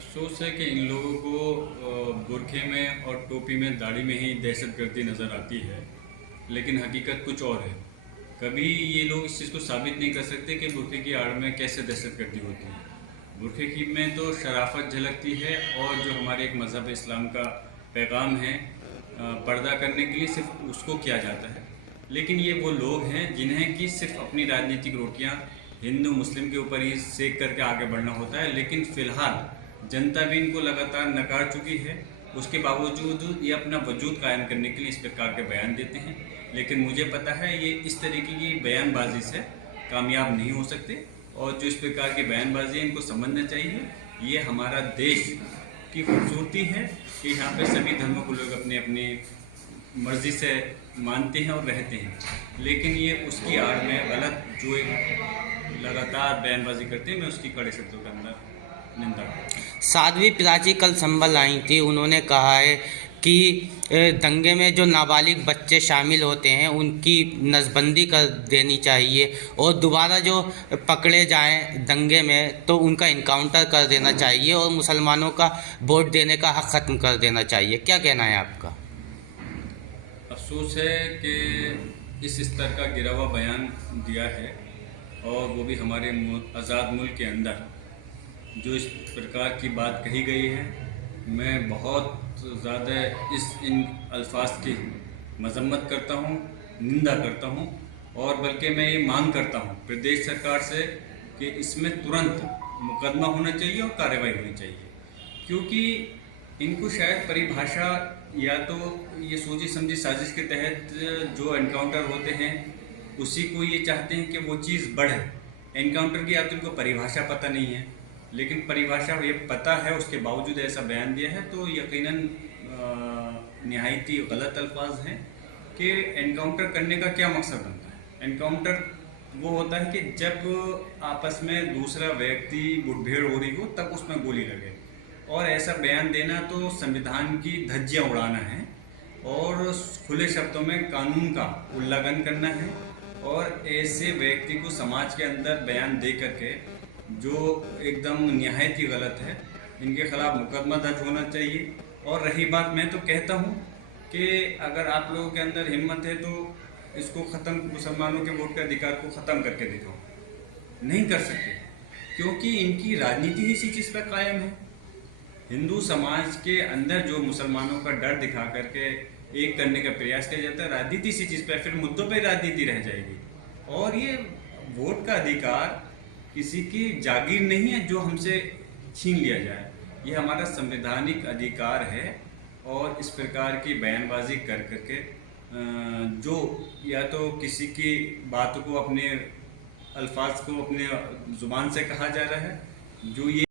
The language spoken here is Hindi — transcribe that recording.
अफसोस है कि इन लोगों को बुरखे में और टोपी में दाढ़ी में ही दहशतगर्दी नज़र आती है, लेकिन हकीकत कुछ और है। कभी ये लोग इस चीज़ को साबित नहीं कर सकते कि बुरखे की आड़ में कैसे दहशतगर्दी होती है। बुरखे की में तो शराफत झलकती है और जो हमारे एक मज़हब इस्लाम का पैगाम है, पर्दा करने के लिए सिर्फ उसको किया जाता है। लेकिन ये वो लोग हैं जिन्हें कि सिर्फ अपनी राजनीतिक रोटियां हिंदू मुस्लिम के ऊपर ही सेक करके आगे बढ़ना होता है, लेकिन फ़िलहाल जनता भी इनको लगातार नकार चुकी है। उसके बावजूद ये अपना वजूद कायम करने के लिए इस प्रकार के बयान देते हैं, लेकिन मुझे पता है ये इस तरीके की बयानबाजी से कामयाब नहीं हो सकते। और जो इस प्रकार की बयानबाजी है इनको समझना चाहिए, ये हमारा देश की खूबसूरती है कि यहाँ पे सभी धर्मों को लोग अपनी अपनी मर्ज़ी से मानते हैं और रहते हैं, लेकिन ये उसकी आड़ में गलत जो एक लगातार बयानबाजी करते हैं, मैं उसकी कड़े शब्दों के अंदर निंदा करता हूँ। साध्वी प्राची कल संभल आई थी। उन्होंने कहा है कि दंगे में जो नाबालिग बच्चे शामिल होते हैं उनकी नसबंदी कर देनी चाहिए और दोबारा जो पकड़े जाएं दंगे में तो उनका इनकाउंटर कर देना चाहिए और मुसलमानों का वोट देने का हक ख़त्म कर देना चाहिए। क्या कहना है आपका? अफसोस है कि इस स्तर का गिरा हुआ बयान दिया है और वो भी हमारे आज़ाद मुल्क के अंदर जो इस प्रकार की बात कही गई है। मैं बहुत ज़्यादा इन अल्फाज की मजम्मत करता हूँ, निंदा करता हूँ और बल्कि मैं ये मांग करता हूँ प्रदेश सरकार से कि इसमें तुरंत मुकदमा होना चाहिए और कार्रवाई होनी चाहिए, क्योंकि इनको शायद परिभाषा या तो ये सोची समझी साजिश के तहत जो एनकाउंटर होते हैं उसी को ये चाहते हैं कि वो चीज़ बढ़े। एनकाउंटर की या तो इनको परिभाषा पता नहीं है, लेकिन परिभाषा ये पता है उसके बावजूद ऐसा बयान दिया है, तो यकीनन निहायत ही गलत अल्फाज हैं कि एनकाउंटर करने का क्या मकसद बनता है। एनकाउंटर वो होता है कि जब आपस में दूसरा व्यक्ति मुठभेड़ हो रही हो तब उसमें गोली लगे, और ऐसा बयान देना तो संविधान की धज्जियां उड़ाना है और खुले शब्दों में कानून का उल्लंघन करना है। और ऐसे व्यक्ति को समाज के अंदर बयान दे करके जो एकदम निहायत ही गलत है, इनके खिलाफ मुकदमा दर्ज होना चाहिए। और रही बात, मैं तो कहता हूँ कि अगर आप लोगों के अंदर हिम्मत है तो इसको ख़त्म, मुसलमानों के वोट के अधिकार को ख़त्म करके दिखाओ। नहीं कर सकते क्योंकि इनकी राजनीति ही इसी चीज़ पर कायम है। हिंदू समाज के अंदर जो मुसलमानों का डर दिखा करके एक करने का प्रयास किया जाता है, राजनीति इसी चीज़ पर, फिर मुद्दों पर राजनीति रह जाएगी। और ये वोट का अधिकार किसी की जागीर नहीं है जो हमसे छीन लिया जाए, ये हमारा संवैधानिक अधिकार है। और इस प्रकार की बयानबाजी कर करके जो या तो किसी की बात को अपने अल्फाज को अपने ज़ुबान से कहा जा रहा है, जो ये